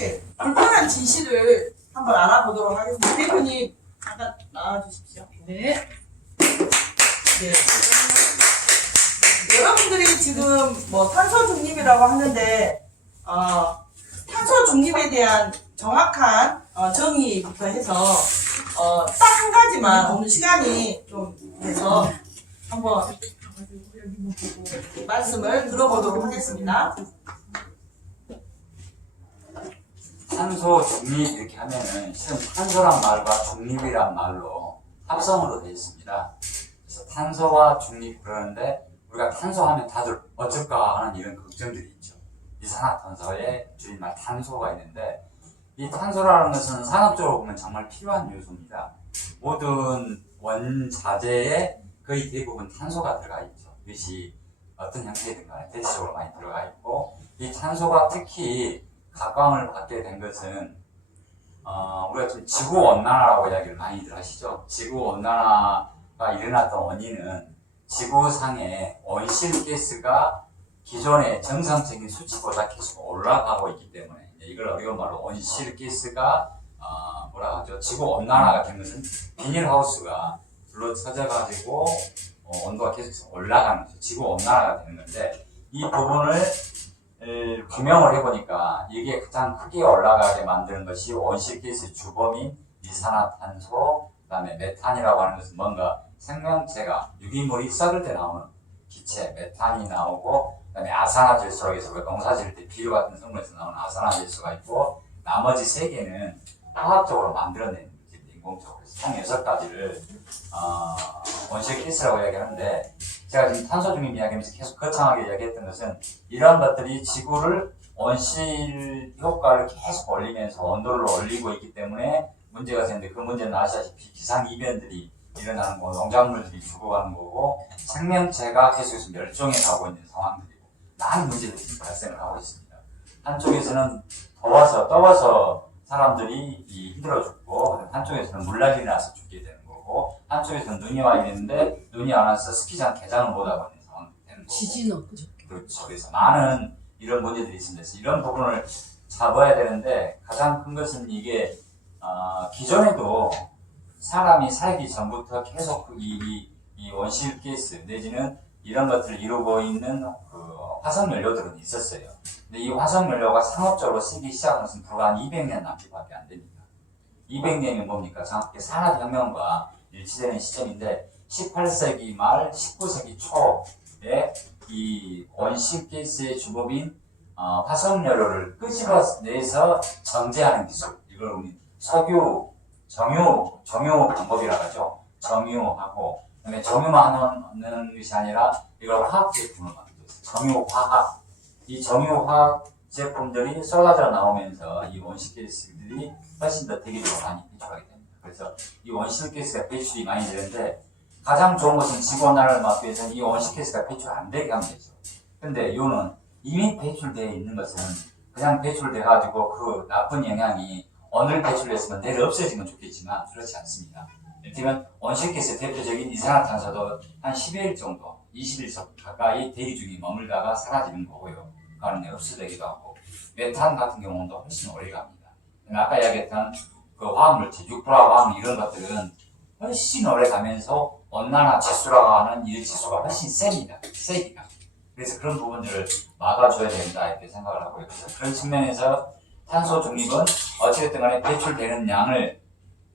사실 불편한 진실을 한번 알아보도록 하겠습니다. 대표님 잠깐 나와주십시오. 네. 네. 여러분들이 지금 뭐 탄소 중립이라고 하는데 탄소 중립에 대한 정확한 정의부터 해서 딱 한 가지만 오늘 시간이 좀 돼서 한번 말씀을 들어보도록 하겠습니다. 탄소 중립 이렇게 하면은 실은 탄소란 말과 중립이란 말로 합성으로 되어 있습니다. 그래서 탄소와 중립 그러는데 우리가 탄소 하면 다들 어쩔까 하는 이런 걱정들이 있죠. 이산화탄소에 줄임말 탄소가 있는데 이 탄소라는 것은 산업적으로 보면 정말 필요한 요소입니다. 모든 원자재에 거의 대부분 탄소가 들어가 있죠. 이것이 어떤 형태이든 간에 대체적으로 많이 들어가 있고 이 탄소가 특히 각광을 받게 된 것은 우리가 좀 지구온난화라고 이야기를 많이들 하시죠. 지구온난화가 일어났던 원인은 지구상의 온실가스가 기존의 정상적인 수치보다 계속 올라가고 있기 때문에 이걸 어려운 말로 온실가스가 뭐라 하죠? 지구온난화가 된 것은 비닐하우스가 둘러쳐져 가지고 온도가 계속 올라가는 거죠. 지구온난화가 되는 건데 이 부분을 규명을 해보니까 이게 가장 크게 올라가게 만드는 것이 온실가스 주범인 이산화탄소, 그 다음에 메탄이라고 하는 것은 뭔가 생명체가 유기물이 썩을 때 나오는 기체 메탄이 나오고, 그 다음에 아산화질소에서 우리가 농사 지을 때 비료 같은 성분에서 나오는 아산화질소가 있고, 나머지 세 개는 화학적으로 만들어낸 인공적으로 총 6가지를 온실가스라고 이야기하는데, 제가 지금 탄소 중립 이야기하면서 계속 거창하게 이야기했던 것은 이러한 것들이 지구를 온실 효과를 계속 올리면서 온도를 올리고 있기 때문에 문제가 생기는데, 그 문제는 아시다시피 기상이변들이 일어나는 거고 농작물들이 죽어가는 거고 생명체가 계속해서 멸종해 가고 있는 상황들이고 많은 문제들이 지금 발생을 하고 있습니다. 한쪽에서는 더워서 사람들이 힘들어 죽고, 한쪽에서는 물난리 나서 죽게 되는 거고, 한쪽에서는 눈이 와 있는데 눈이 안 와서 스키장 개장을 못하고 있는 상황이 되는 거고. 지진 없죠. 그렇죠. 그래서 많은 이런 문제들이 있습니다. 그래서 이런 부분을 잡아야 되는데 가장 큰 것은 이게 기존에도 사람이 살기 전부터 계속 이 온실가스 내지는 이런 것들을 이루고 있는 그 화석연료들은 있었어요. 근데 이 화석연료가 상업적으로 쓰기 시작한 것은 불과 한 200년 남기밖에 안 됩니다. 200년이 뭡니까? 정확하게 산업혁명과 일치되는 시점인데 18세기 말 19세기 초에 이 온실가스의 주범인 화석연료를 끄집어내서 정제하는 기술, 이걸 우리 정유 방법이라고 하죠. 정유하고, 그다음에 정유만 하는 것이 아니라 이걸 화학 제품을 만들었어요. 정유화학. 이 정유화학 제품들이 쏟아져 나오면서 이 온실가스들이 훨씬 더 대기적으로 많이 배출하게 됩니다. 그래서 이 온실가스가 배출이 많이 되는데 가장 좋은 것은 지구온난화를 막기 위해서는 이 온실가스가 배출 안 되게 하면 되죠. 근데 이거는 이미 배출되어 있는 것은 그냥 배출돼가지고 그 나쁜 영향이 오늘 배출됐으면 내일 없어지면 좋겠지만 그렇지 않습니다. 예를 들면 온실가스 대표적인 이산화탄소도 한 10일 정도, 20일 가까이 대기 중에 머물다가 사라지는 거고요. 그거는 없어지기도 하고, 메탄 같은 경우는 훨씬 오래 갑니다. 아까 이야기했던 그 화학물질, 육불화 화학 이런 것들은 훨씬 오래 가면서 온난화 지수라고 하는 이 지수가 훨씬 세기가. 그래서 그런 부분들을 막아줘야 된다 이렇게 생각을 하고요. 그래서 그런 측면에서 탄소 중립은 어찌됐든 간에 배출되는 양을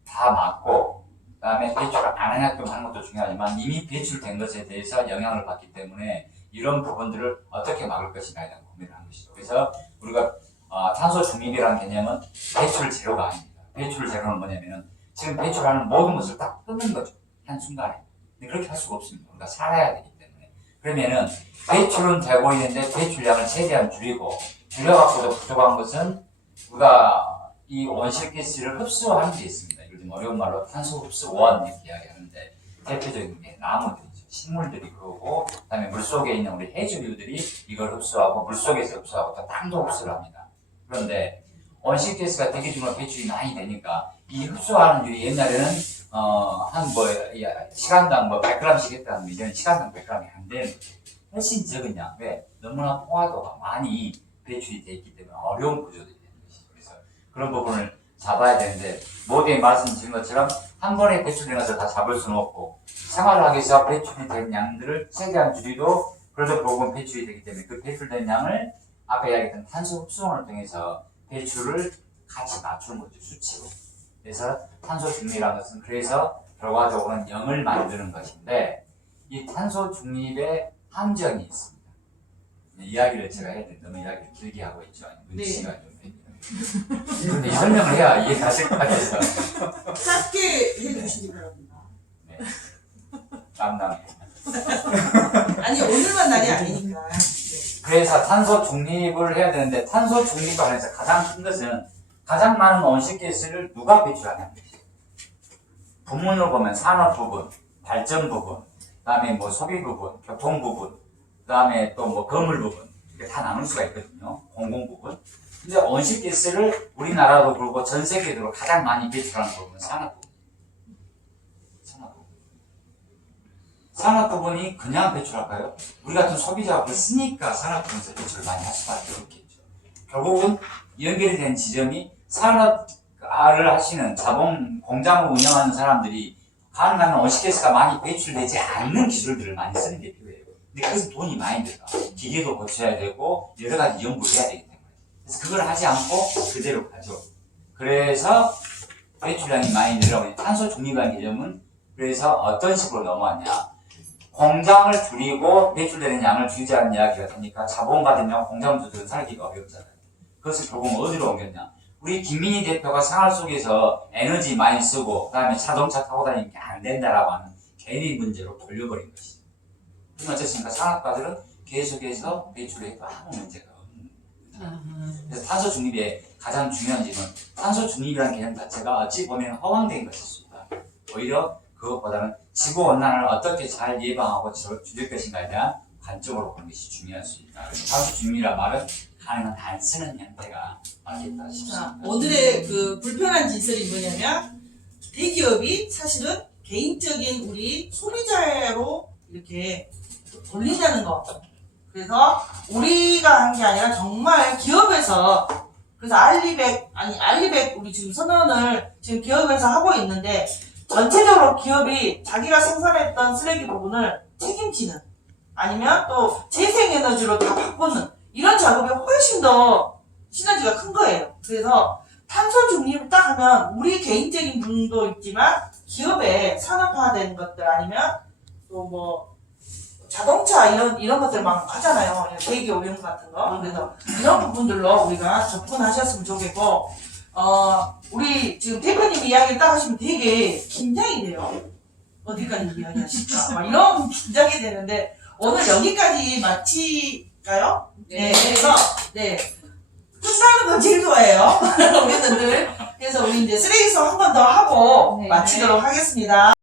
다 막고, 그 다음에 배출을 안 하게끔 하는 것도 중요하지만 이미 배출된 것에 대해서 영향을 받기 때문에 이런 부분들을 어떻게 막을 것인가에 대한 고민을 한 것이죠. 그래서 우리가 탄소 중립이라는 개념은 배출 제로가 아닙니다. 배출 제로는 뭐냐면은 지금 배출하는 모든 것을 딱 끊는 거죠. 한순간에. 근데 그렇게 할 수가 없습니다. 우리가 살아야 되기 때문에. 그러면은 배출은 되고 있는데 배출량을 최대한 줄여갖고도 부족한 것은 우리가 이 온실가스를 흡수하는 게 있습니다. 예를 들면 어려운 말로 탄소 흡수원 이렇게 이야기하는데 대표적인 게 나무들이죠. 식물들이 그러고, 그 다음에 물속에 있는 우리 해조류들이 이걸 흡수하고 물속에서 흡수하고 또 땅도 흡수를 합니다. 그런데 온실가스가 대기 중으로 배출이 많이 되니까 이 흡수하는 율이 옛날에는 시간당 100g씩 했다는 이제는 시간당 100g이 안 되는 거죠. 훨씬 적은 양. 왜? 너무나 포화도가 많이 배출이 되어 있기 때문에 어려운 구조들이 되는 것이죠. 그래서 그런 부분을 잡아야 되는데 모두에 말씀드린 것처럼 한 번에 배출된 것을 다 잡을 수는 없고 생활을 하기 위해서 배출이 된 양들을 최대한 줄이도 그래도 결국은 배출이 되기 때문에 그 배출된 양을 아까 이야기했던 탄소 흡수원을 통해서 배출을 같이 맞추는 거죠, 수치로. 그래서 탄소 중립이라는 것은 그래서 결과적으로는 0을 만드는 것인데 이 탄소 중립의 함정이 있습니다. 이야기를 제가 해야 되는데 너무 이야기를 길게 하고 있죠. 눈치가 좀 됩니다. 근데 설명을 해야 이해하실 것 같아서. 짧게 해주시기 바랍니다. 네. 땀나네. 아니 오늘만 날이 아니니까. 네. 그래서 탄소 중립을 해야 되는데 탄소 중립 관련해서 가장 큰 것은 가장 많은 온실가스를 누가 배출하냐는 것이죠. 부문으로 보면 산업 부분, 발전 부분, 그다음에 뭐 소비 부분, 교통 부분, 그다음에 또 뭐 건물 부분 이렇게 다 나눌 수가 있거든요. 공공 부분. 근데 온실가스를 우리나라도 그렇고 전 세계적으로 가장 많이 배출하는 부분은 산업 부분. 산업 부분이 그냥 배출할까요? 우리 같은 소비자가 그걸 쓰니까 산업 부분에서 배출을 많이 할 수밖에 없겠죠. 결국은 연결이 된 지점이 산업을 하시는 자본 공장을 운영하는 사람들이 가능한 온실가스가 많이 배출되지 않는 기술들을 많이 쓰는 게 필요해요. 근데 그래서 돈이 많이 들어가. 기계도 고쳐야 되고 여러 가지 연구를 해야 되기 때문에. 그래서 그걸 하지 않고 그대로 가죠. 그래서 배출량이 많이 늘어나고 탄소 중립이라는 개념은 그래서 어떤 식으로 넘어왔냐. 공장을 줄이고 배출되는 양을 줄이자는 이야기가 되니까 자본 가지면 공장주들은 살기가 어렵잖아요. 그것을 결국 어디로 옮겼냐. 우리 김민희 대표가 생활 속에서 에너지 많이 쓰고 그다음에 자동차 타고 다니는 게 안 된다라고 하는 개인 문제로 돌려버린 것이죠. 그럼 어쨌습니까? 산업가들은 계속해서 배출해도 아무 문제가 없는 거예요. 그래서 탄소 중립의 가장 중요한 점은 탄소 중립이라는 개념 자체가 어찌 보면 허황된 것일 수 있다. 오히려 그것보다는 지구온난화를 어떻게 잘 예방하고 줄일 것인가에 대한 관점으로 보는 것이 중요할 수 있다. 탄소 중립이란 말은 가능한 안 쓰는 형태가 맞겠다 싶습니다. 자, 오늘의 그 불편한 진설이 뭐냐면 대기업이 사실은 개인적인 우리 소비자로 이렇게 돌린다는 거. 그래서 우리가 한 게 아니라 정말 기업에서 그래서 알리백 우리 지금 선언을 지금 기업에서 하고 있는데 전체적으로 기업이 자기가 생산했던 쓰레기 부분을 책임지는 아니면 또 재생에너지로 다 바꾸는 이런 작업이 훨씬 더 시너지가 큰 거예요. 그래서 탄소 중립을 딱 하면 우리 개인적인 부분도 있지만 기업의 산업화된 것들 아니면 또 뭐 자동차 이런 것들 막 하잖아요. 대기 오염 같은 거. 그래서 이런 부분들로 우리가 접근하셨으면 좋겠고 우리 지금 대표님 이야기를 딱 하시면 되게 긴장이 돼요. 어디까지 이야기하실까? 막 이런 긴장이 되는데 오늘 여기까지 마칠까요? 네. 그래서 네. 끝나는 건 제일 좋아해요. 우리들. 그래서 우리 이제 쓰레기송 한 번 더 하고 네. 마치도록 하겠습니다.